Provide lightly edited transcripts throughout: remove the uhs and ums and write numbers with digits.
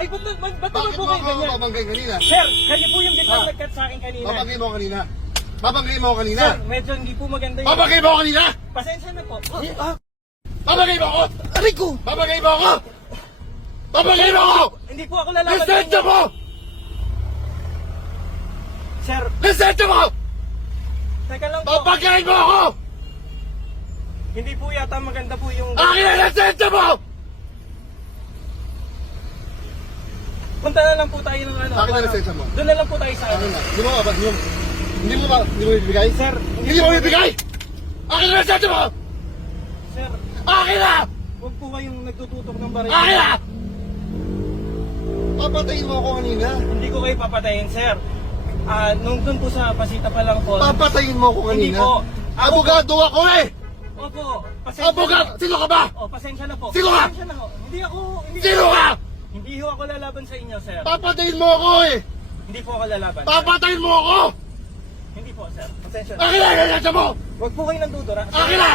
Ay, ba't naman Bakit po mo kayo ako ganyan? babanggay kanina? Sir, kayo po yung biglang Ah. nag-cut sa akin kanina. Babanggay mo ako kanina. Babanggay mo ako kanina. Sir, medyo hindi po maganda yun. Babanggay mo ako kanina. Pasensya na po. Babanggay mo ako. Aray ko! Babanggay mo ako. Babanggay mo ako. Hindi po ako lalaban sa Lisensya inyo. mo. Sir, Lisensya mo. teka lang po. Babanggay mo ako. Hindi po yata maganda po yung... Akin ang lisensya mo. Punta na lang po tayo ng ano. Akin ang ano, lisensya mo. Doon na lang po tayo sa ano. Akin na. Hindi mo ibibigay? Sir, Hindi mo ibibigay? Akin ang lisensya mo. Sir, Akin na. huwag po kayong nagtututok ng baril. Akin na. Papatayin mo ako kanina. Hindi ko kayo papatayin, sir. Nung doon po sa Pasita pa lang po. Papatayin mo ako Hindi kanina. po. Abogado ako eh. Opo, pasensya Abogado. na. Sino ka ba? Oh, pasensya na po. Sino ka? Pasensya na po. Hindi Sino ka? Hindi ho ako lalaban sa inyo, sir. Papatayin mo ako eh. Hindi po ako lalaban. Papatayin mo ako. Hindi po, sir. Pasensya na. Akin na ang lisensya mo. Huwag po kayo nandudura. Sir, Akin na.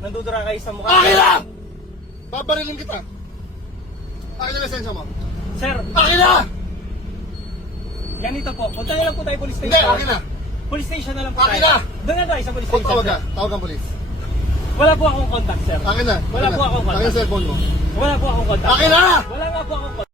Nandudura kayo sa mukha. Akin na. Babarilin kita. Akin ang lisensya mo. Sir, Akin na. ganito po. Punta na lang po tayo police station. Hindi, akin na. Police station na lang po Akin tayo. na. Doon na tayo sa police Kung station. tawag ka, sir. tawag ang polis. Wala po akong contact, sir. Akin na. Wala po akong Akin ang contact. cellphone mo. Wala po akong contact. Akin na. Wala nga po akong contact.